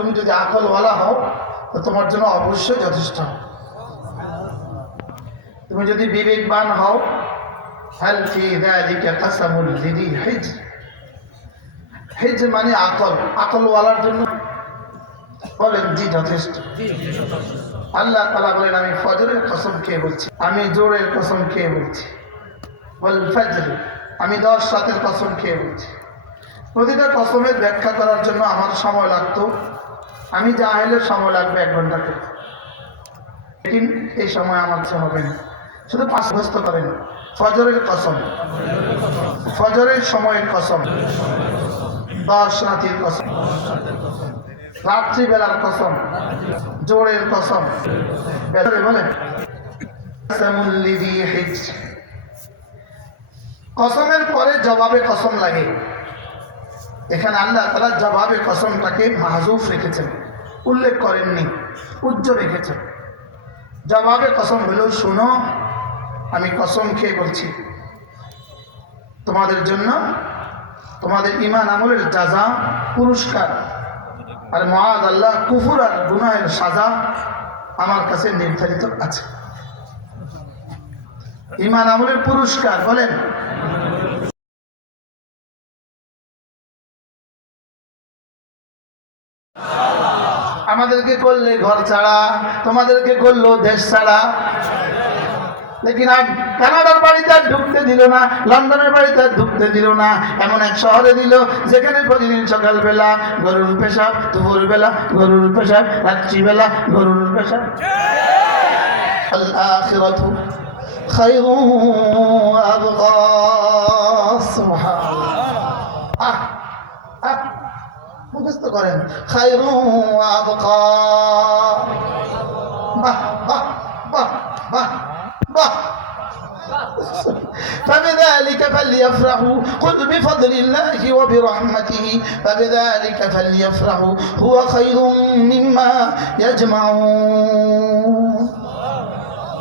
তুমি যদি আকলওয়ালা হও তো তোমার জন্য অবশ্যই যথেষ্ট। তুমি যদি বিবেকবান হও, হাল ফি যালিকা কাসামুল লিযি হিজর, হিজর মানে আকল, আকলওয়ালার জন্য বলেন জি যথেষ্ট। আল্লাহ তাআলা বলেন আমি ফজরের কসম খেয়ে বলছি, আমি জোরের কসম খেয়ে বলছি, ওয়াল ফজর, আমি 10 রাতের কসম খেয়ে বলছি। প্রতিটা কসমের ব্যাখ্যা করার জন্য আমার সময় লাগতো, আমি জাহেলের সময় লাগবে 1 ঘন্টা করে, লেকিন এই সময় আমার কাছে হবে না। শুধু মুখস্থ করেন, ফজরের কসম, ফজরের সময়ের কসম, 10 রাতের কসম, রাত্রিবেলার কসম, জোরের কসম, বলেন কসমের পরে জবাবে কসম লাগে। এখানে আল্লাহ তাআলা জবাবে কসমটাকে মাহজুফ রেখেছেন, উল্লেখ করেননি, উজ্জ্ব রেখেছেন। জবাবে কসম হলো, শুনো আমি কসম খেয়ে বলছি তোমাদের জন্য তোমাদের ঈমান আমলের জাযা, পুরস্কার, আর মাআযাল্লাহ কুফর আর গুনাহের সাজা আমার কাছে নির্ধারিত আছে। ঈমান আমলের পুরস্কার বলেন, আমাদেরকে করলে ঘর ছাড়া, তোমাদেরকে করলো দেশ ছাড়া, লেকিন কানাডার বাড়িতে ঢুকতে দিল না, লন্ডনের বাড়িতে ঢুকতে দিল না, এমন এক শহরে দিল যেখানে প্রতিদিন সকালবেলা গরুর পেশাব, দুপুর বেলা গরুর পেশাব, রাত্রিবেলা গরুর পেশাব। আল আখিরাতু খায়রুন ওয়া আবকা। সুবহানাল্লাহ, মুখস্থ করেন, খায়রুন ওয়া আবকা। বাহ বাহ বাহ বাহ বাহ। فبذلك فليفرحوا قل بفضل الله وبرحمته فبذلك فليفرحوا هو خير مما يجمعون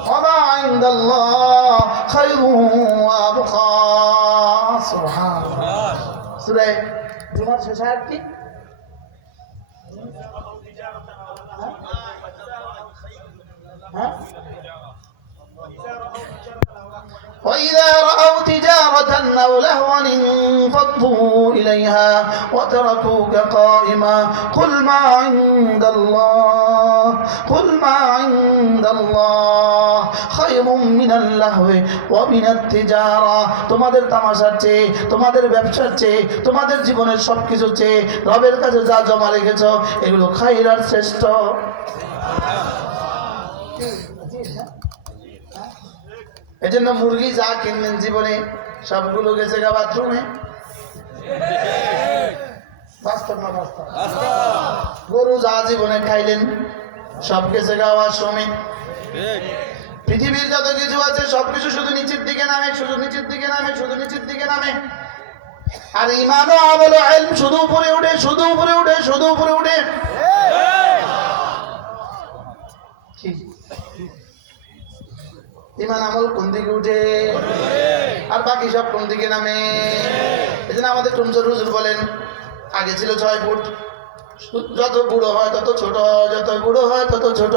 وما عند الله خير وابقى. سبحان الله. سورة জুমার শেষ আয়াত কি? হ্যাঁ, وإذا رأوا تجارة أو لهوا انفضوا إليها وتركوك قائما قل ما عند الله خير من اللهو ومن التجارة. তোমাদের তামাশার চেয়ে, তোমাদের ব্যবসার চেয়ে, তোমাদের জীবনের সবকিছুর চেয়ে রবের কাছে যা জমা রেখেছ এগুলো খাইর আর শ্রেষ্ঠ। এই জন্য মুরগি যা কিনলেন জীবনে সবগুলো গেছে গা বাথরুমে। বাস্তব না বাস্তব? গরু যা জীবনে খাইলেন সব গেছে গা ওয়াশরুমে। পৃথিবীর যত কিছু আছে সবকিছু শুধু নিচের দিকে নামে, শুধু নিচের দিকে নামে, শুধু নিচের দিকে নামে। আর ঈমান ও আমল ও ইলম শুধু উপরে উঠে, শুধু উপরে উঠে, শুধু উপরে উঠে। ঈমান আমল কোন দিকে উঠে আর বাকি সব কোন দিকে নামে? এই জন্য আমাদের টুমসর হুজুর বলেন, আগে ছিল 6 ফুট, যত বুড়ো হয় তত ছোট, যত বুড়ো হয় তত ছোট।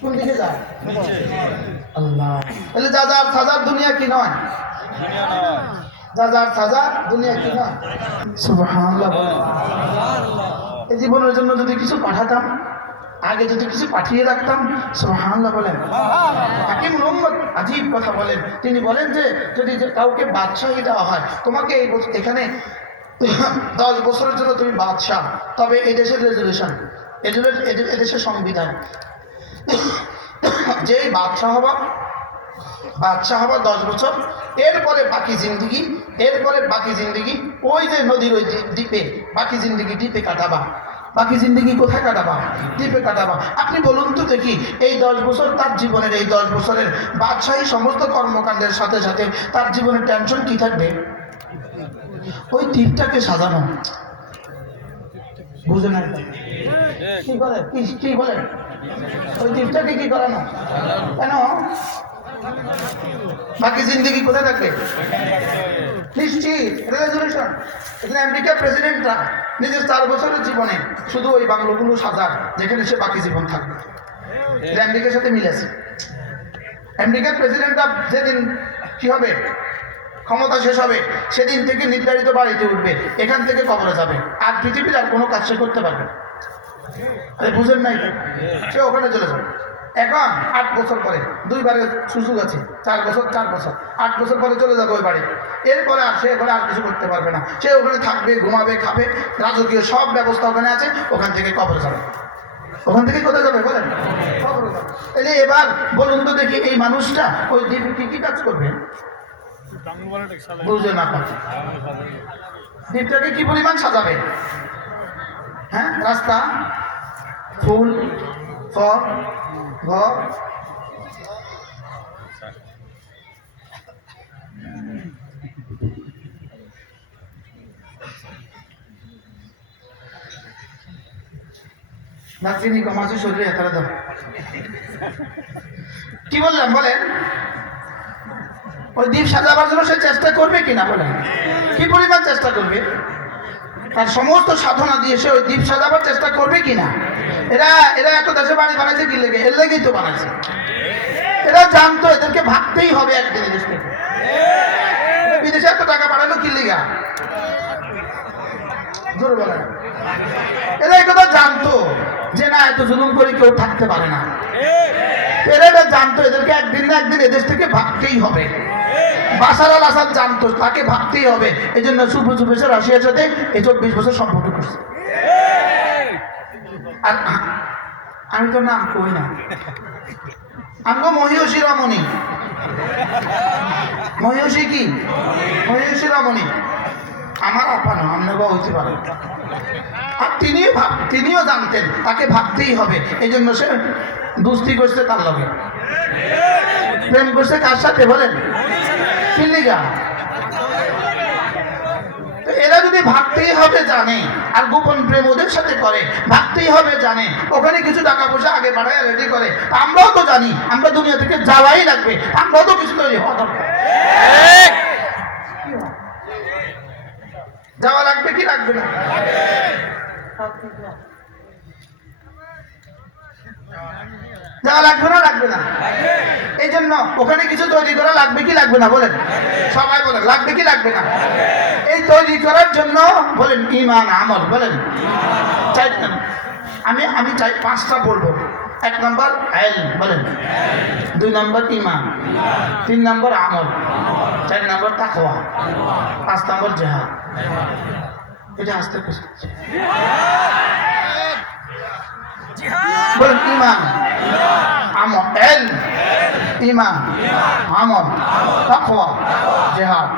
কোন দিকে যায়? আল্লাহ। তাহলে যাজার সাজার দুনিয়া কি নয়? যাজার সাজার দুনিয়া কি নয়? সুবহানাল্লাহ। এই জীবনের জন্য যদি কিছু পাঠাতাম, আগে যদি কিছু পাঠিয়ে রাখতাম, সুবহানাল্লাহ বলেন। হাকিম মুহাম্মদ আজীব কথা বলেন, তিনি বলেন যে যদি কাউকে বাদশাহী দেওয়া হয়, তোমাকে এখানে 10 বছরের জন্য তুমি বাদশাহ, তবে এই দেশের রেজুলেশন, এদেশের সংবিধান, যে বাদশাহ হবা 10 বছর, এরপরে বাকি জিন্দিগি ওই যে নদীর ওই দ্বীপে, বাকি জিন্দিগি দ্বীপে কাটাবা। বাকি জিন্দিগি কোথায় কাটাবা? দ্বীপে কাটাবা। আপনি বলুন তো দেখি, এই 10 বছর তার জীবনের, এই 10 বছরের বাদশাহী সমস্ত কর্মকাণ্ডের সাথে সাথে তার জীবনের টেনশন কি থাকবে? ওই দ্বীপটাকে সাজানো। বুঝে না কি বলে? কি বলেন? ওই দ্বীপটাকে কি করানো? কেন? বাকি জিন্দগি কোথায় থাকবে? নিশ্চিত রেজলিউশন। এখানে আমেরিকার প্রেসিডেন্টরা নিজের 4 বছরের জীবনে শুধু ওই বাংলোগুলো সাজার যেখানে সে বাকি জীবন থাকবে। এটা আমেরিকার সাথে মিলেছে। আমেরিকার প্রেসিডেন্টরা যেদিন কি হবে, ক্ষমতা শেষ হবে, সেদিন থেকে নির্ধারিত বাড়িতে উঠবে, এখান থেকে কবরে যাবে, আর পৃথিবীর আর কোনো কাজ সে করতে পারবে। আরে বুঝেন নাই, সে ওখানে চলে যাবে। এখন 8 বছর পরে 2 বারের সুযোগ আছে, 4 বছর 4 বছর 8 বছর পরে চলে যাবে ওই বাড়ি। এরপরে আর সে ওখানে আর কিছু করতে পারবে না। সে ওখানে থাকবে, ঘুমাবে, খাবে, রাজকীয় সব ব্যবস্থা ওখানে আছে, ওখান থেকে কবরে যাবে। ওখান থেকে কোথায় যাবে বলেন? কবরে যাবে। তাহলে এবার বলুন তো দেখি, এই মানুষটা ওই দ্বীপে কি কি কাজ করবে? বুঝে না পারছে দ্বীপটাকে কি পরিমাণ সাজাবে? হ্যাঁ, রাস্তা, ফুল, ফল, ঘর, নাচিনি কমাছে শরীরে এত দাও। কি বললাম বলেন? ওই দ্বীপ সাজাবার জন্য সে চেষ্টা করবে কিনা বলেন? কি পরিমাণ চেষ্টা করবে? তার সমস্ত সাধনা দিয়ে সে ওই দ্বীপ সাজাবার চেষ্টা করবে কিনা? এরা এরা এত দেশে বাড়ি বানাইছে কি লেগে? এর লেগেই তো বানাইছে। এরা জানতো এদেরকে ভাবতেই হবে একদিন দেশ থেকে। বিদেশে এত টাকা পাঠানো কি লেগা? জোরে বলেন। এরা এই কথা জানতো যে না, এত জুলুম করে কেউ থাকতে পারে না। এরা এটা জানতো এদেরকে একদিন না একদিন এদেশ থেকে ভাবতেই হবে। বাশার আল আসাদ জানতো তাকে ভাবতেই হবে, এই জন্য চুপ চুপ এসে রাশিয়ার সাথে এই 24 বছর সম্পর্ক করছে। আর আমি তো নাম কই না, আমগো মহিষী রমণী। মহিষী কি? মহিষী রমণী আমার আপানো আপনাকে হইতে পারে। আর তিনিও জানতেন তাকে ভাবতেই হবে, এই জন্য সে দুস্তি করছে তার লগে, প্রেম করছে কার সাথে বলেন? চিল্লিগা। এরা যদি ভাবতেই হবে জানে, আর গোপন প্রেম ওদের সাথে করে, ভাবতেই হবে জানে, ওখানে কিছু টাকা পয়সা আগে পাঠায় রেডি করে। আমরাও তো জানি আমরা দুনিয়া থেকে যাওয়াই লাগবে, আমরাও তো কিছু তৈরি হওয়া দরকার। যাওয়া লাগবে কি লাগবে না? যাওয়া লাগবে না লাগবে না? এই জন্য ওখানে কিছু তৈরি করা লাগবে কি লাগবে না বলেন? সবাই বলেন লাগবে কি লাগবে না? এই তৈরি করার জন্য বলেন ঈমান আমল বলেন। আমি চাই 5টা বলবো। 1 নম্বর ইলম বলেন, 2 নম্বর ঈমান, 3 নম্বর আমল, 4 নম্বর তাকওয়া, 5 নম্বর জিহাদ। এটা আসতে বলেন ঈমান, আমল, ইলম, ঈমান, আমল, তাকওয়া, জিহাদ।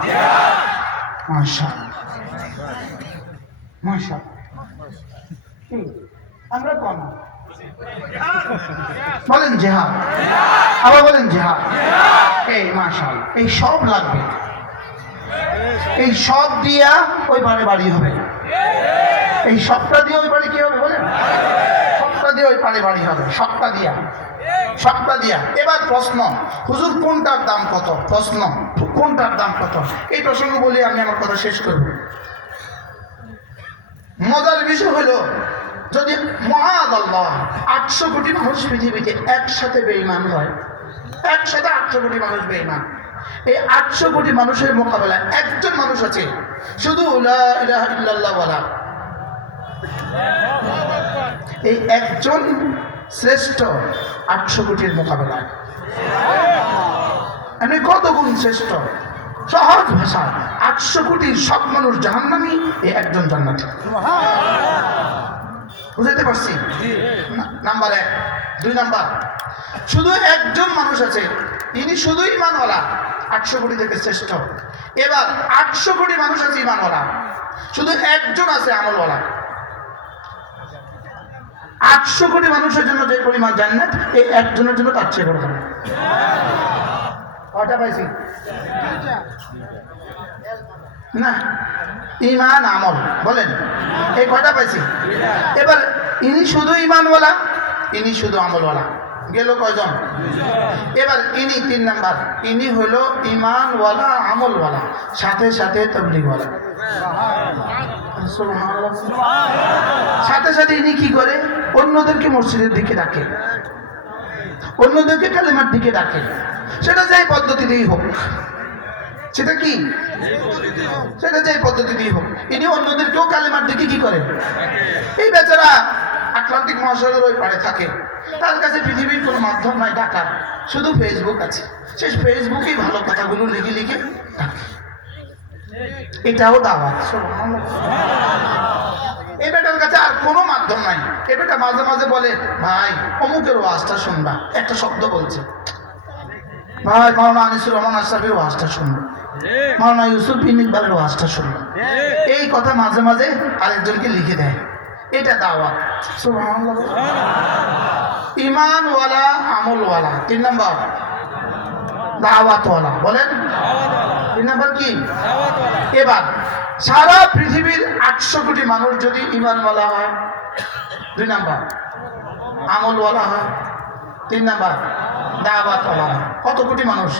মাশাআল্লাহ মাশাআল্লাহ। আমরা কোন বলেন? জিহাদ। আবার বলেন জিহাদ। এই মাশাআল্লাহ, এই সব লাগবে। এই সব দিয়া ওই বাড়ি হবে। এই সবটা দিয়ে ওই বাড়ি কি হবে বলেন? সবটা দিয়ে ওই বাড়ি হবে। সবটা দিয়া। এবার প্রশ্ন, হুজুর কোনটার দাম কত? প্রশ্ন, কোনটার দাম কত? এই প্রসঙ্গ বলে আমি আমার কথা শেষ করব। মজার বিষয় হলো, যদি মহাদাল্লাহ 800 কোটি মানুষ পৃথিবীতে একসাথে বেঈমান হয়, একসাথে 800 কোটি মানুষ বেঈমান, এই 800 কোটি মানুষের মোকাবেলায় একজন মানুষ আছে শুধু লা ইলাহা ইল্লাল্লাহ বলা। এই একজন শ্রেষ্ঠ 800 কোটির মোকাবেলায়। আমি কত গুণ শ্রেষ্ঠ? সহজ ভাষা, 800 কোটির সব মানুষ জাহান্নামী, এই একজন জান্নাতি। বুঝাতে পারছি? নাম্বার 1। 2 নাম্বার, শুধু একজন মানুষ আছে, ইনি শুধু ঈমানওয়ালা, 800 কোটি থেকে শ্রেষ্ঠ। এবার 800 কোটি মানুষ আছে ঈমানওয়ালা, শুধু একজন আছে আমলওয়ালা। 800 কোটি মানুষের জন্য যে পরিমাণ জান্নাত, এই একজনের জন্য তার চেয়ে বড় জান্নাত। কয়টা পাইছি না? ঈমান আমল বলেন, এই কয়টা পাইছি? এবার ইনি শুধু ঈমানওয়ালা, ইনি শুধু আমলওয়ালা। গেল কয়জন? এবার ইনি 3 নাম্বার, ইনি হলো ইমানওয়ালা আমলওয়ালা সাথে সাথে তাবলীগওয়ালা। সুবহানাল্লাহ। সাথে সাথে ইনি কি করে? অন্যদেরকে মসজিদের দিকে ডাকে, অন্যদেরকে কালেমার দিকে ডাকে, সেটা যেই পদ্ধতিতেই হোক, সেটা কি, সেটা যেই পদ্ধতিতেই হোক, ইনি অন্যদেরকেও কালেমার দিকে কি করে। এই বেচারা আটলান্টিক মহাসাগরের ওই পারে থাকে, তার কাছে পৃথিবীর কোনো মাধ্যম নাই ডাকার, শুধু ফেসবুক আছে, সে ফেসবুকেই ভালো কথাগুলো লিখে লিখে ডাকে। এটাও দাওয়াত। এই বেটার কাছে আর কোনো মাধ্যম নাই। এ বেটা মাঝে মাঝে বলে, ভাই অমুকের ওয়াজটা শুনবা, একটা শব্দ বলছে, ভাই মাওলানা আনিসুর রহমান আশরাফির ওয়াজটা শুনবো, মাওলানা ইউসুফ বিন ইকবালের ওয়াজটা শুনবো। এই কথা মাঝে মাঝে আরেকজনকে লিখে দেয়, এটা দাওয়াত। সুবহানাল্লাহ। ইমানওয়ালা আমলওয়ালা 3 নাম্বার, দাওয়াতওয়ালা। বলেন 3 নাম্বার কি? এবার সারা পৃথিবীর 800 কোটি মানুষ যদি ইমানওয়ালা হয়, 2 নাম্বার আমলওয়ালা হয়, 3 নাম্বার দাওয়াতওয়ালা হয়, কত কোটি মানুষ?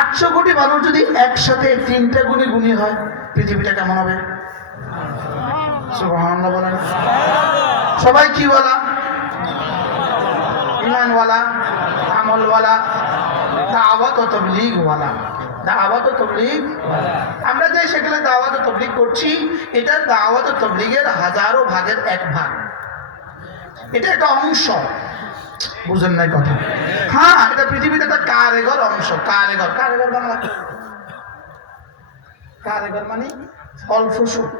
800 কোটি মানুষ যদি একসাথে 3টা গুণে গুণী হয়, পৃথিবীটা কেমন হবে? সুবহানাল্লাহ বলেন। সবাই কি বলা? ইমানওয়ালা, আমলওয়ালা, দাওয়াত ও তাবলীগওয়ালা, দাওয়াত ও তাবলীগ। আমরা যে সেখানে দাওয়াত ও তাবলীগ করছি, এটা দাওয়াত ও তাবলীগের হাজারো ভাগের 1 ভাগ, এটা একটা অংশ। বুঝেন নাই কথা? হ্যাঁ, এটা পৃথিবীতে একটা কারিগর অংশ। কারিগর, কারিগর বাংলা কারিগর মানে অল্প সুখ।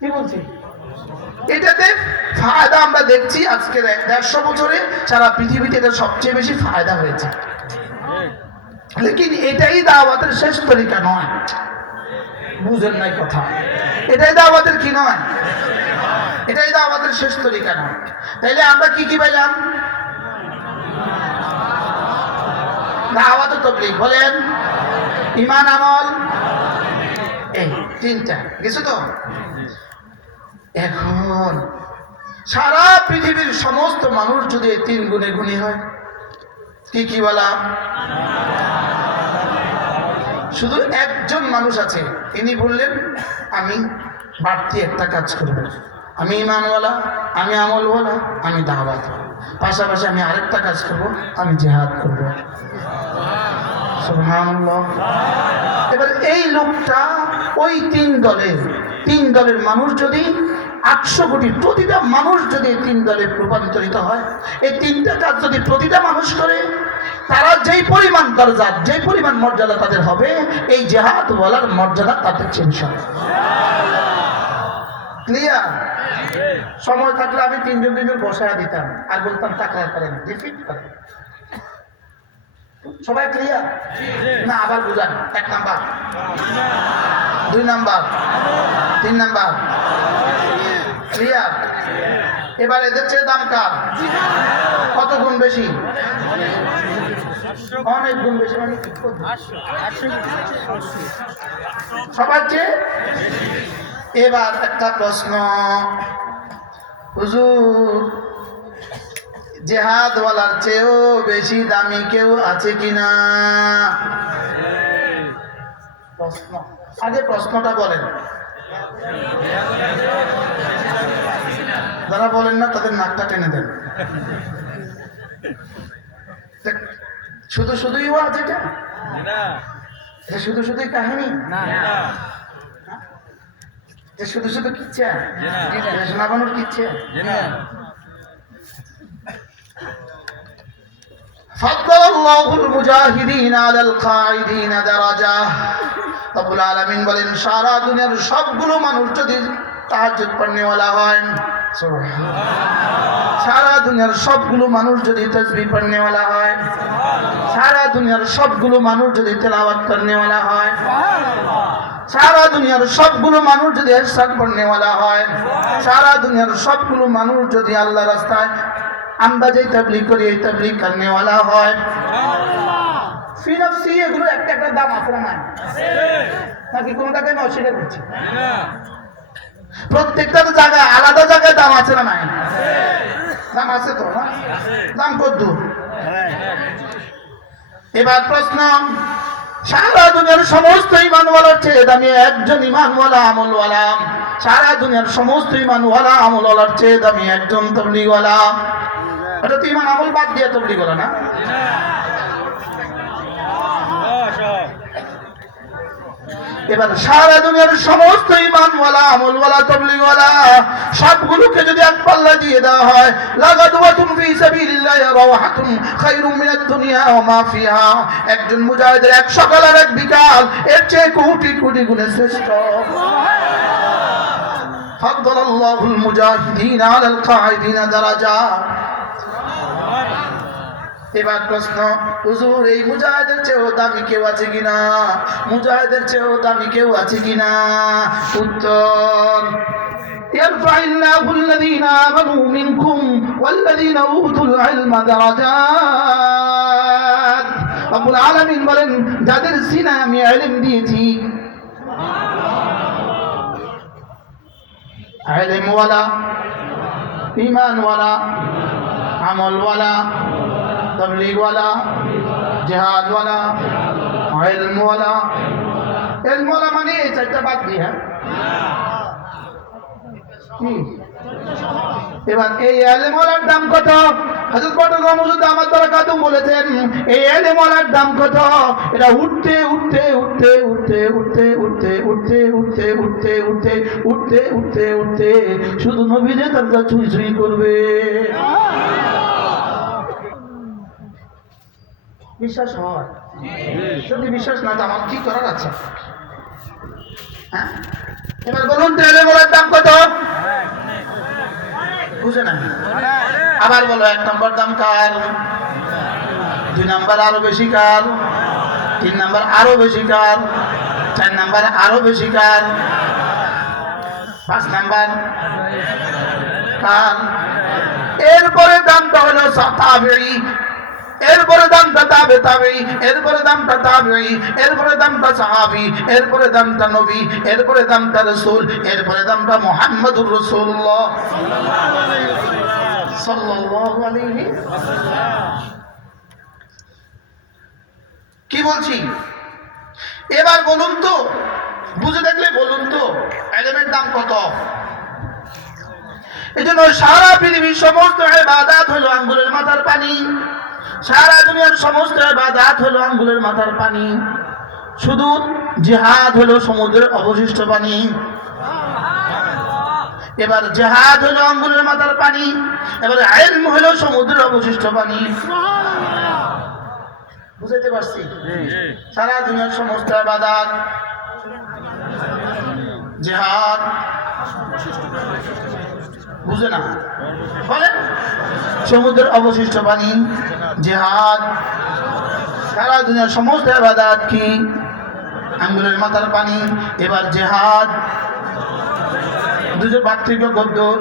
কি বলছি? এটাতে ফায়দা আমরা দেখছি আজকের 150 বছরে সারা পৃথিবীতে এটা সবচেয়ে বেশি ফায়দা হয়েছে। লেকিন এটাই দাওয়াতের শেষ তরিকা নয়। বুঝেন নাই কথা? এটাই দাওয়াতের কি নয়? এটাই দাওয়াতের শেষ তরিকা নয়। তাইলে আমরা কি কি পাইলাম? দাওয়াত ও তাবলীগ। বলেন ঈমান, আমল, এই 3টা কিছু তো। এখন সারা পৃথিবীর সমস্ত মানুষ যদি এই 3 গুণে গুণী হয়, কি কি বলা? শুধু একজন মানুষ আছে, তিনি বললেন আমি বাড়তি একটা কাজ করব, আমি ঈমানওয়ালা, আমি আমলওয়ালা, আমি দাওয়াতওয়ালা, পাশাপাশি আমি আরেকটা কাজ করব, আমি জিহাদ করব। সুবহানাল্লাহ। এবার এই লোকটা ওই 3 দলের মানুষ যদি 800 কোটি, প্রতিটা মানুষ যদি 3 দলে রূপান্তরিত হয়, এই 3টা কাজ যদি প্রতিটা মানুষ করে, তারা যেই পরিমাণ দরজা, যেই পরিমাণ মর্যাদা তাদের হবে, এই জিহাদ ওয়ালার মর্যাদা তাদের চেঞ্জ হবে। ক্লিয়ার? সময় থাকলে আমি 3 জন বসায় দিতাম আর বলতাম তাকরার করেন, রিপিট করেন। সবাই ক্লিয়ার? না আবার বুঝান। 1 নাম্বার, 2 নাম্বার, 3 নাম্বার। ক্লিয়ার? এবার এদের চেয়ে দাম কার? কত গুণ বেশি? অনেক গুণ বেশি। মানে সবার চেয়ে। এবার একটা প্রশ্ন, হুজুর জিহাদ ওয়ালার চেয়েও বেশি দামি কেউ আছে কিনা? প্রশ্ন। আগে প্রশ্নটা বলেন। যারা বলেন না তাদের নাকটা টেনে দেন। শুধু শুধুই ওয়াজ এটা? এটা শুধু শুধুই কাহিনী? শুধু শুধু কিচ্ছা শোনাবানোর কিচ্ছা? فضل الله المجاهدين على القاعدين درجة। রব্বুল আলামিন বলেন, সারা দুনিয়ার সবগুলো মানুষ যদি তাহাজ্জুদ পড়নেওয়ালা হয়, সারা দুনিয়ার সবগুলো মানুষ যদি তাসবিহ পড়নেওয়ালা হয়, সারা দুনিয়ার সবগুলো মানুষ যদি তেলাওয়াত করনেওয়ালা হয়, সারা দুনিয়ার সবগুলো মানুষ যদি ইহসান পড়নেওয়ালা হয়, সারা দুনিয়ার সবগুলো মানুষ যদি আল্লাহ রাস্তায় আমরা যেই তাবলীগ করি এই তাবলীগ করনেওয়ালা হয়, ফি নফসি, এগুলো একটা একটা দাম আছে না? নাকি কোনটাকে আমি অস্বীকার করছি? প্রত্যেকটা জায়গায় আলাদা জায়গায় দাম আছে না নাই? দাম আছে তো না? দাম কত? এবার প্রশ্ন, সারা দুনিয়ার সমস্ত ইমানওয়ালার চেয়ে দামি একজন ইমানওয়ালা আমলওয়ালা, সারা দুনিয়ার সমস্ত ইমানওয়ালা আমলওয়ালার চেয়ে দামি একজন তাবলীগওয়ালা। এটা তো ইমান আমল বাদ দিয়ে তাবলীগওয়ালা না? এবার সারা দুনিয়ার সমস্ত ইমানওয়ালা আমলওয়ালা তাবলীগওয়ালা সবগুলোকে যদি এক পাল্লা দিয়ে দেওয়া হয়, লাগাদওয়াতুন ফি সাবিলিল্লাহি রাওহাতুন খায়রুম মিনাদ দুনিয়া ওয়া মা ফিহা, একজন মুজাহিদের এক সকাল আর এক বিকাল এর চেয়ে কোটি কোটি গুণে শ্রেষ্ঠ। ফাদ্দালাল্লাহুল মুজাহিদিনা আলাল কাঈদিনা দারাজাত। এবার প্রশ্ন, হুজুর এই মুজাহিদের চেয়েও দামি কেউ আছে কিনা? মুজাহিদের চেয়েও দামি কেউ আছে কিনা? উত্তর, ইয়ারফাইল্লাহু আল্লাযীনা আমানু মিনকুম ওয়াল্লাযীনা উতুল ইলমা দারাজাত। রব্বুল আলামিন বলেন, যাদের সিনায় আমি ইলম দিয়েছি, ইলমওয়ালা, ঈমানওয়ালা, আমলওয়ালা, তাবলীগওয়ালা, জিহাদওয়ালা, ইলমওয়ালা। ইলমওয়ালা মানে এই চারটা বাদ দিয়ে, হ্যাঁ? এবার এই ইলমওয়ালার দাম কত? হযরত পাটুকা মুজুদ দামাত বারাকাতুহু বলেছেন, এই ইলমওয়ালার দাম কত? এটা উঠতে উঠতে উঠতে উঠতে উঠতে উঠতে উঠতে উঠতে উঠতে উঠতে উঠতে উঠতে উঠতে শুধু নবীদের দরজা ছুঁই ছুঁই করবে। বিশ্বাস হয়? যদি বিশ্বাস না, আমার কি করার আছে? হ্যাঁ, এবার বলুন তো ইলমওয়ালার দাম কত? বুঝে না? আবার বলো, 1 নম্বর দাম কার? 2 নম্বর আরো বেশি কার? 3 নম্বর আরো বেশি কার? 4 নম্বর আরো বেশি কার? 5 নম্বর কার? এরপরে দামটা হলো তাবেঈ, এরপরে দামটা তাবেঈ, এরপরে দামটা তাবেঈ, এরপরে দামটা সাহাবী, এরপরে দামটা নবী, এরপরে দামটা রাসূল, এরপরে দামটা মুহাম্মদুর রাসূলুল্লাহ সাল্লাল্লাহু আলাইহি ওয়াসাল্লাম। কি বলছি? এবার বলুন তো, বুঝে দেখলে বলুন তো ইলমের দাম কত? এজন্য সারা পৃথিবীর সমস্ত ইবাদত হলো আঙ্গুলের মাথার পানি, সারা দুনিয়ার সমস্ত ইবাদত হলো আঙ্গুলের মাথার পানি, শুধু জিহাদ হলো সমুদ্রের অবশিষ্ট পানি। এবার জিহাদ হলো আঙ্গুলের মাথার পানি, এবার ইলম হলো সমুদ্রের অবশিষ্ট পানি। বুঝতে পারছি? সারা দুনিয়ার সমস্ত ইবাদত, জিহাদ, বুঝে না? বলেন, সমুদ্রের অবশিষ্ট পানি, জিহাদ, সারা দুনিয়ার সমস্ত ইবাদত কি? আঙ্গুলের মাথার পানি। এবার জিহাদ, দুজন পার্থক্য গদ্দর।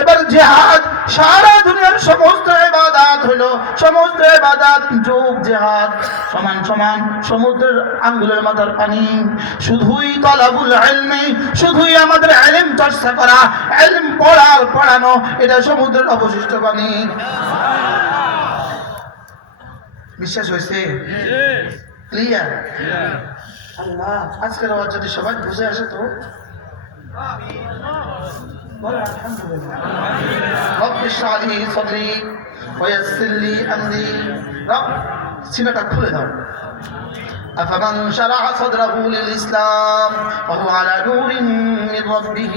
এবার জিহাদ, সারা দুনিয়ার সমস্ত ইবাদত হলো, সমস্ত ইবাদত যোগ জিহাদ সমান সমান সমুদ্রের আঙ্গুলের মাথার পানি। শুধুই তালাবুল ইলমি, শুধুই আমাদের ইলম চর্চা করা, ইলম পড়ার পড়ানো, এটা সমুদ্রের অবশিষ্ট পানি। বিশ্বাস হয়েছে? ক্লিয়ার? আল্লাহ, আজকের আওয়াজ যদি সবাই বুঝে আসে তো বলো আলহামদুলিল্লাহ। রব্বি ইশরাহ লি সাদরি ওয়া ইয়াসসির লি আমরি। রব, সিনাটা খুলে দাও। আফামান শারাহা সাদরাহু লিল ইসলাম ওয়া হুয়া আলা নূরিন মির রাব্বিহ।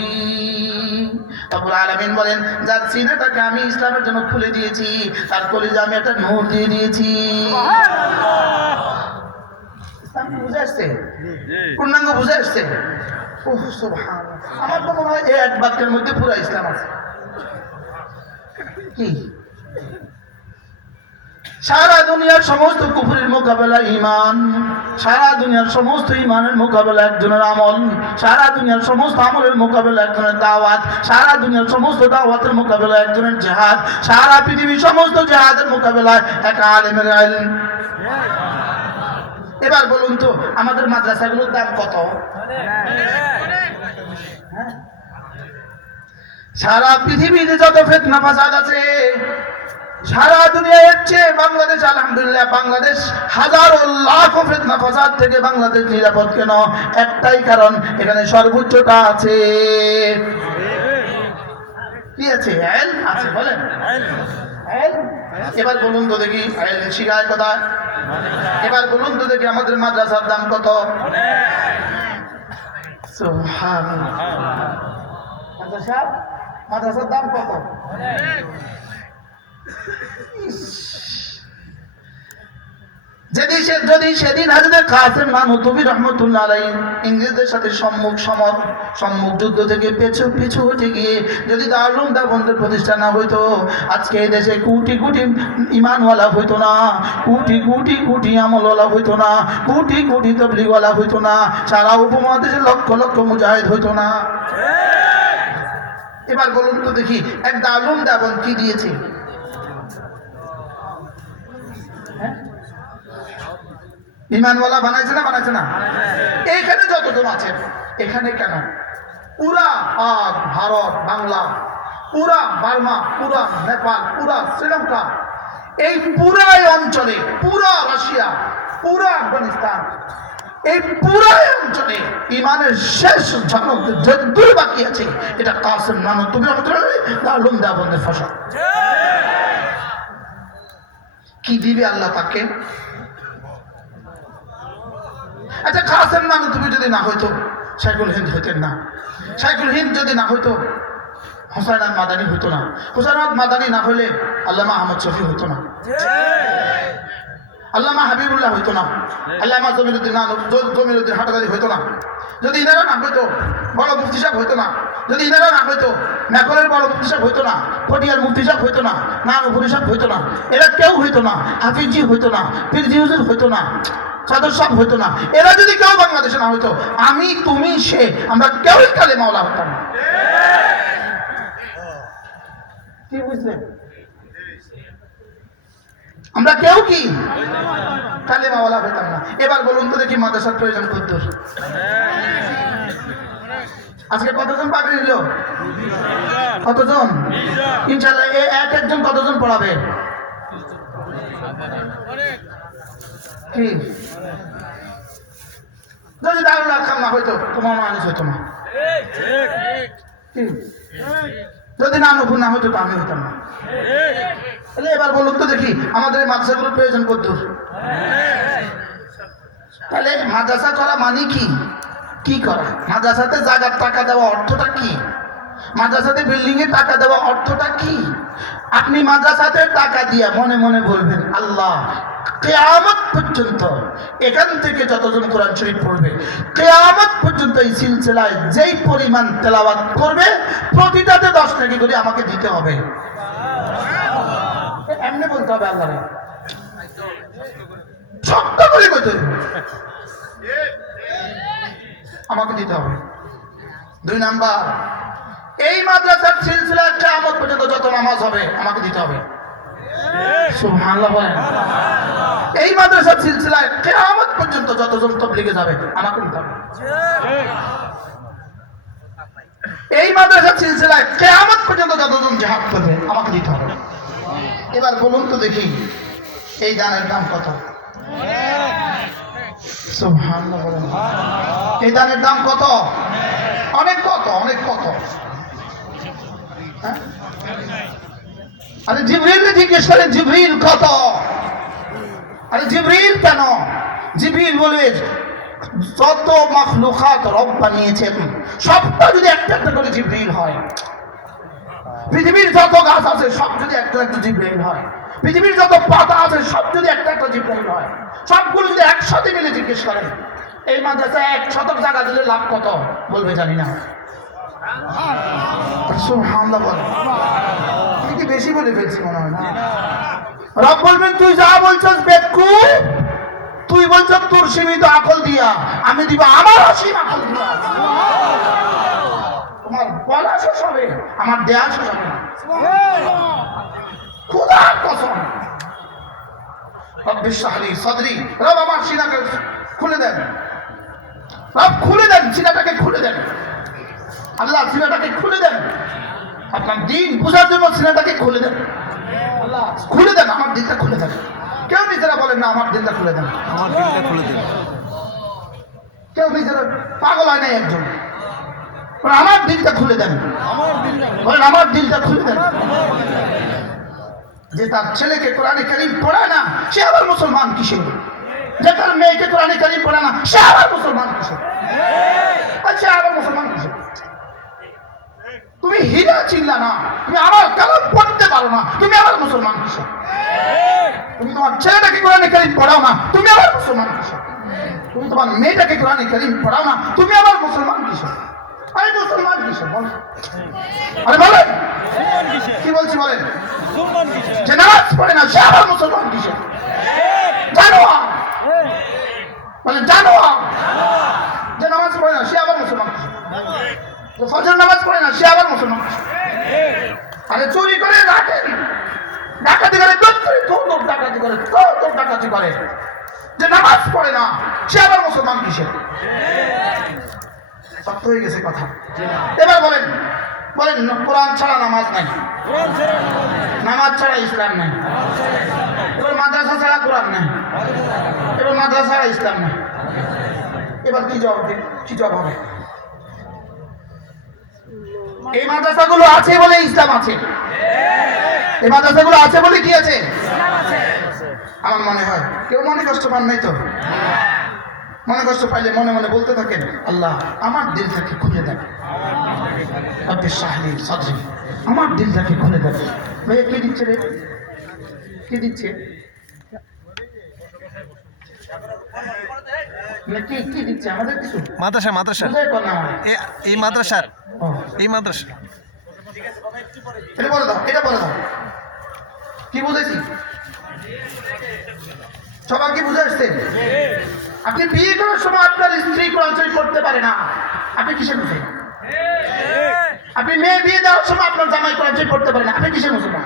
রব্বুল আলামিন বলেন, যার সিনাটাকে আমি ইসলামের জন্য খুলে দিয়েছি, তার কলিজা আমি একটা নূর দিয়ে দিয়েছি। বুঝে আসছে? পূর্ণাঙ্গ বুঝে আসছে? ওহ সুবহানাল্লাহ, আমার তো মনে হয় এই এক বাক্যের মধ্যে পুরো ইসলাম আছে। কি? সারা দুনিয়ার সমস্ত কুফরের মোকাবেলা ঈমান, সারা দুনিয়ার সমস্ত ঈমানের মোকাবেলা একজনের আমল, সারা দুনিয়ার সমস্ত আমলের মোকাবেলা একজনের দাওয়াত, সারা দুনিয়ার সমস্ত দাওয়াতের মোকাবেলা একজনের জিহাদ, সারা পৃথিবীর সমস্ত জিহাদের মোকাবেলা এক আলেমের ইলম। এবার বলুন তো আমাদের মাদ্রাসাগুলোর দাম কত? সারা পৃথিবীতে যত ফিতনা ফাসাদ আছে, সারা দুনিয়ায় হচ্ছে বাংলাদেশ, আলহামদুলিল্লাহ বাংলাদেশ হাজারো লাখো ফিতনা ফাসাদ থেকে বাংলাদেশ নিরাপদ কেন? একটাই কারণ, এখানে সর্বোচ্চটা আছে। কি আছে? ইলম আছে। বলেন ইলম। এবার বলুন তো দেখি ইলম শিখায় কোথায়? এবার বলুন তো দেখি আমাদের মাদ্রাসার দাম কত? সুবহানাল্লাহ। মাদ্রাসার দাম কত? যদি সেদিন হাজরত কাসেম নানুতুবি রহমতুল্লাহ আলাইহি ইংরেজদের সাথে সম্মুখ যুদ্ধ থেকে পিছু হটে গিয়ে যদি দারুল দেওবন্দের প্রতিষ্ঠা না হইতো, আজকে এই দেশে কোটি কোটি ইমানওয়ালা হইতো না, কোটি কোটি কোটি আমলওয়ালা হইতো না, কোটি কোটি তবলিগওয়ালা হইতো না, সারা উপমহাদেশে লক্ষ লক্ষ মুজাহিদ হইতো না। এবার বলুন তো দেখি এক দারুল দেওবন্দ কি দিয়েছে? ইমানওয়ালা বানাইছে না? বানাইছে না? এইখানে যতজন আছেন, এখানে কেন পুরা ভারত, বাংলা, পুরা বার্মা, পুরা নেপাল, পুরা শ্রীলঙ্কা, এই পুরাই অঞ্চলে, পুরা রাশিয়া, পুরা আফগানিস্তান, এই পুরাই অঞ্চলে ইমানের শেষ ঝলক যদ্দূর বাকি আছে, এটা কাসেম নানুতুবি রহমতুল্লাহ আলাইহি দারুল দেওবন্দের ফসল। কি দিবে আল্লাহ তাকে? আচ্ছা, কাসেম নানুতুবি যদি না হইতো শাইখুল হিন্দ হইতেন না। শাইখুল হিন্দ যদি না হইতো হুসাইন আহমদ মাদানী হইতো না। হুসাইন আহমদ মাদানী না হইলে আল্লামা আহমদ শফি হইতো না, আল্লামা হাবিবুল্লাহ হইতো না, আল্লামা জমিরুদ্দিন হাটাদারি হইতো না। যদি ইনারা না হইতো বড় মুফতি সাহেব হইতো না। যদি ইনারা না হইতো মেকলের বড় মুফতি সাহেব হইতো না, পটিয়ার মুফতি সাহেব হইতো না, নানুপুরি সাহেব হইতো না, এরা কেউ হইতো না। হাফিজি হইতো না, পীরজি হুজুর হইতো না, চাদর সাহেব হইতো না। এরা যদি কেউ বাংলাদেশে না হইতো, আমি, তুমি, সে, আমরা কেউই কালেমা ওয়ালা হতাম না। কি বুঝলেন? আমরা কেউ কি কালেমা ওয়ালা হতাম না। এবার বলুন তো দেখি মাদ্রাসার প্রয়োজন কতদূর? আজকে কতজন পাগড়ি নিল? কতজন? ইনশাআল্লাহ এক একজন কতজন পড়াবে? কি যদি দারুল আরকাম না হইতো তোমার মানুষ হইতো না। যদি নানুপুর না হইতো তো আমি হইতাম না। এবার বলুন তো দেখি আমাদের মাদ্রাসাগুলোর প্রয়োজন কতদূর? তাহলে মাদ্রাসা করা মানে কি? কি করা? মাদ্রাসাতে জায়গার টাকা দেওয়া অর্থটা কি? মাদ্রাসাতে বিল্ডিং এ টাকা দেওয়া অর্থটা কি? আপনি মাদ্রাসাতে টাকা দিয়া মনে মনে বলবেন আল্লাহ কিয়ামত পর্যন্ত এখান থেকে যতজন কোরআন শরীফ পড়বে, কিয়ামত পর্যন্ত এই সিলসিলায় যেই পরিমাণ তেলাওয়াত করবে প্রতিটাতে 10 টাকা করে আমাকে দিতে হবে। এমনি বলতে হবে আল্লাহ, শক্ত করে কইতে হবে আমাকে দিতে হবে। 2 নাম্বার, এই মাদ্রাসার সিলসিলায় কিয়ামত পর্যন্ত যত নামাজ হবে আমাকে দিতে হবে। সুবহানাল্লাহ বলেন। এই মাদ্রাসার সিলসিলায় কিয়ামত পর্যন্ত যতজন তাবলীগে যাবে আমাকে দিতে হবে। এই মাদ্রাসার সিলসিলায় কিয়ামত পর্যন্ত যতজন জিহাদ করবে আমাকে দিতে হবে। এবার বলুন তো দেখি এই দানের দাম কত? সুবহানাল্লাহ বলেন। এই দানের দাম কত? অনেক কত, অনেক কত। আরে জিবরিল জিজ্ঞেস করেন জিবরিল কত? আরে জিবরিল কেন? জিবরিল বলে যত মাখলুকাত রব বানিয়েছেন সবটা যদি একটা একটা করে জিবরিল হয়, পৃথিবীর যত গাছ আছে সব যদি একটা একটা জিবরিল হয়, পৃথিবীর যত পাতা আছে সব যদি একটা একটা জিবরিল হয়, সবগুলো যদি একসাথে মিলে জিজ্ঞেস করেন এই মাদ্রাসায় 1 শতক জায়গা দিলে লাভ কত? বলবে জানি না। সুবহানাল্লাহ বলেন। আমি কি বেশি বলে ফেলছি মনে হয় না? রব বলবেন তুই যা বলছস বেকুব, তুই বলছস তোর সীমিত আকল দিয়া, আমি দিব আমার অসীম আকল দিয়া। তোমার বলা শেষ হবে, আমার দেয়া শেষ হবে না। খোদার কসম রব্বি ইশরাহ লি সাদরি, রব আমার সিনাকে খুলে দেন, রব খুলে দেন, সিনাটাকে খুলে দেন, আল্লাহ সিনাটাকে খুলে দেন, আপনার দিন বোঝার জন্য সিনাটাকে খুলে দেন, আল্লাহ খুলে দেন, আমার দিনটা খুলে দেন। কেউ নিজেরা বলেন না আমার দিনটা খুলে দেন, আমার দিলটা খুলে দেন। কেউ নিজেরা পাগল হয় নাই একজন, বলেন আমার দিলটা খুলে দেন, বলেন আমার দিলটা খুলে দেন। যে তার ছেলেকে কোরআনে কারীম পড়ায় না সে আবার মুসলমান কিসের? যে তার মেয়েকে কোরআনে কারীম পড়ায় না সে আবার মুসলমান কিসের? সে আবার মুসলমান কিসের? তুমি হীরা চিনলা না, তুমি আমার কালাম পড়তে পারো না, তুমি আবার মুসলমান কিসের? তুমি তোমার ছেলেটাকে কোরআনে কারীম পড়াও না, তুমি আবার মুসলমান কিসের? তুমি তোমার মেয়েটাকে কোরআনে কারীম পড়াও না, তুমি আবার মুসলমান কিসের? আরে মুসলমান কিসের বল? আরে বলেন কি বলছি বলেন? যে নামাজ পড়ে না সে আবার মুসলমান কিসের? জানোয়ার বলেন, জানোয়ার। যে নামাজ পড়ে না সে আবার মুসলমান কিসের? যে ফজর নামাজ পড়ে না সে আবার মুসলমান কিসের? আরে চুরি করে রাখেন, ডাকাতি করে, তোর ডাকাতি করে, তোর ডাকাতি করে, যে নামাজ পড়ে না সে আবার মুসলমান কিসের? সত্য হয়ে গেছে কথা। এবার বলেন, বলেন কোরআন ছাড়া নামাজ নাই, নামাজ ছাড়া ইসলাম নাই, এবার মাদ্রাসা ছাড়া কোরআন নাই, এবার মাদ্রাসা ছাড়া ইসলাম নাই। এবার কি জবাব দিন? কি জবাব হবে? এই মাদ্রাসাগুলো আছে বলে ইসলাম আছে, এই মাদ্রাসাগুলো আছে বলে কি আছে? আমার মনে হয় কেউ মনে কষ্ট পান নাই তো? মনে কষ্ট পাইলে মনে মনে বলতে থাকেন, আল্লাহ আমার দিলটাকে খুলে দেন, রব্বি ইশরাহ লি সাদরি, আমার দিলটাকে খুলে দেন। ভাইয়া কে দিচ্ছে রে? কে দিচ্ছে? কি দিচ্ছে আমাদের কিছু? মাদ্রাসা, মাদ্রাসা, বুঝাই কর না আমার। এই মাদ্রাসার, এই মাদ্রাসা। এটা বলে দাও, এটা বলে দাও, কি বুঝেছি? সবাই কি বুঝে আসছেন? আপনি বিয়ে করার সময় আপনার স্ত্রী কোরআন শরীফ পড়তে পারে না, আপনি কিসের মুসলমান? আপনি মেয়ে বিয়ে দেওয়ার সময় আপনার জামাই কোরআন শরীফ পড়তে পারে না, আপনি কিসের মুসলমান?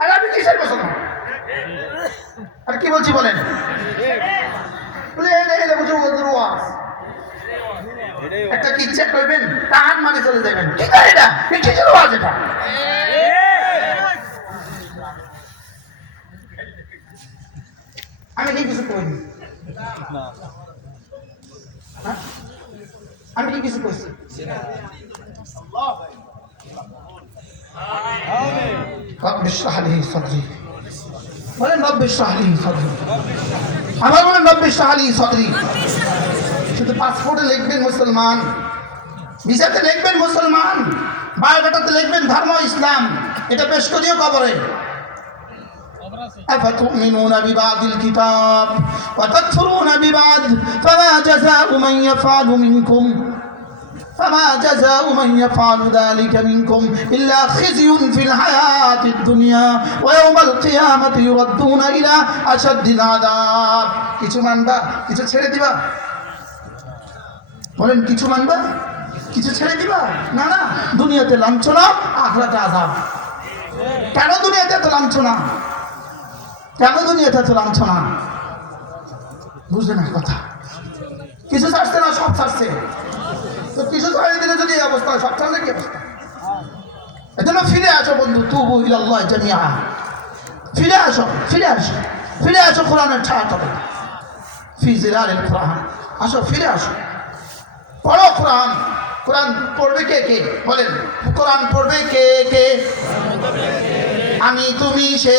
আর আপনি কিসের মুসলমান? আর কি বলছি বলেন? একটা কি ইচ্ছা করবেন টান মানে চলে যাবেন, কি করে এটা? কিসের ওয়াজ এটা? আমি কি কিছু করিনি, আমি কি কিছু করছি? রব্বি ইশরাহ লি সাদরি, বলেন রব্বি ইশরাহ লি সাদরি, আবার বলেন রব্বি ইশরাহ লি সাদরি। শুধু পাসপোর্টে লিখবেন মুসলমান, ভিসাতে লিখবেন মুসলমান, বায়োডাটাতে লিখবেন ধর্ম ইসলাম, এটা পেশ করিও কবরে। أفتؤمنون ببعض الكتاب وتكفرون ببعض فما جزاء من يفعل ذلك منكم إلا خزي في الحياة الدنيا ويوم القيامة يردون إلى أشد العذاب। কিছু মানবা, কিছু ছেড়ে দিবা? বলেন কিছু মানবা, কিছু ছেড়ে দিবা? না না, দুনিয়াতে লাঞ্ছনা, আখিরাতে আযাব। কেন দুনিয়াতে এত লাঞ্ছনা? কেন দুনিয়াতে এত লাঞ্ছনা? বুঝলে না কথা? কিছু ছাড়ছে না, সব ছাড়ছে। তো কিছু ছাড়িয়ে দিলে যদি এই অবস্থা, সব ছাড়লে কি অবস্থা? এজন্য ফিরে আসো বন্ধু, তুবু ইলাল্লাহি জামিআ, ফিরে আসো, ফিরে আসো, ফিরে আসো কোরআনের ছায়া তলে, ফি জিলালিল কোরআন। আসো, ফিরে আসো, পড়ো কোরআন। কোরআন পড়বে কে কে? বলেন কোরআন পড়বে কে কে? আমি তুমি সে।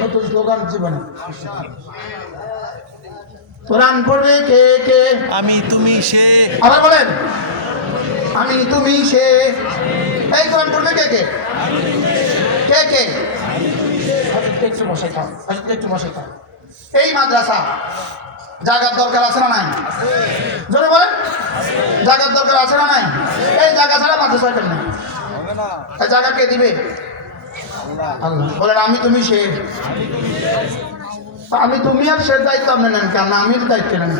নতুন স্লোগান জীবনে। কোরআন পড়বে কে কে? আমি তুমি সে। আবার বলেন আমি তুমি সে। এই কোরআন পড়বে কে কে? কে কে? একটু বসে থাক, একটু বসে থাক। এই মাদ্রাসা জায়গার দরকার আছে না নাই? জোরে বলেন, জায়গার দরকার আছে না নাই? এই জায়গা ছাড়া মাদ্রাসা কেন না? এই জায়গা কে দিবে? আল্লাহ। বলেন আমি তুমি সে। আমি তুমি আর সে দায়িত্ব আপনি নেন কেন? আমির দায়িত্ব নেন।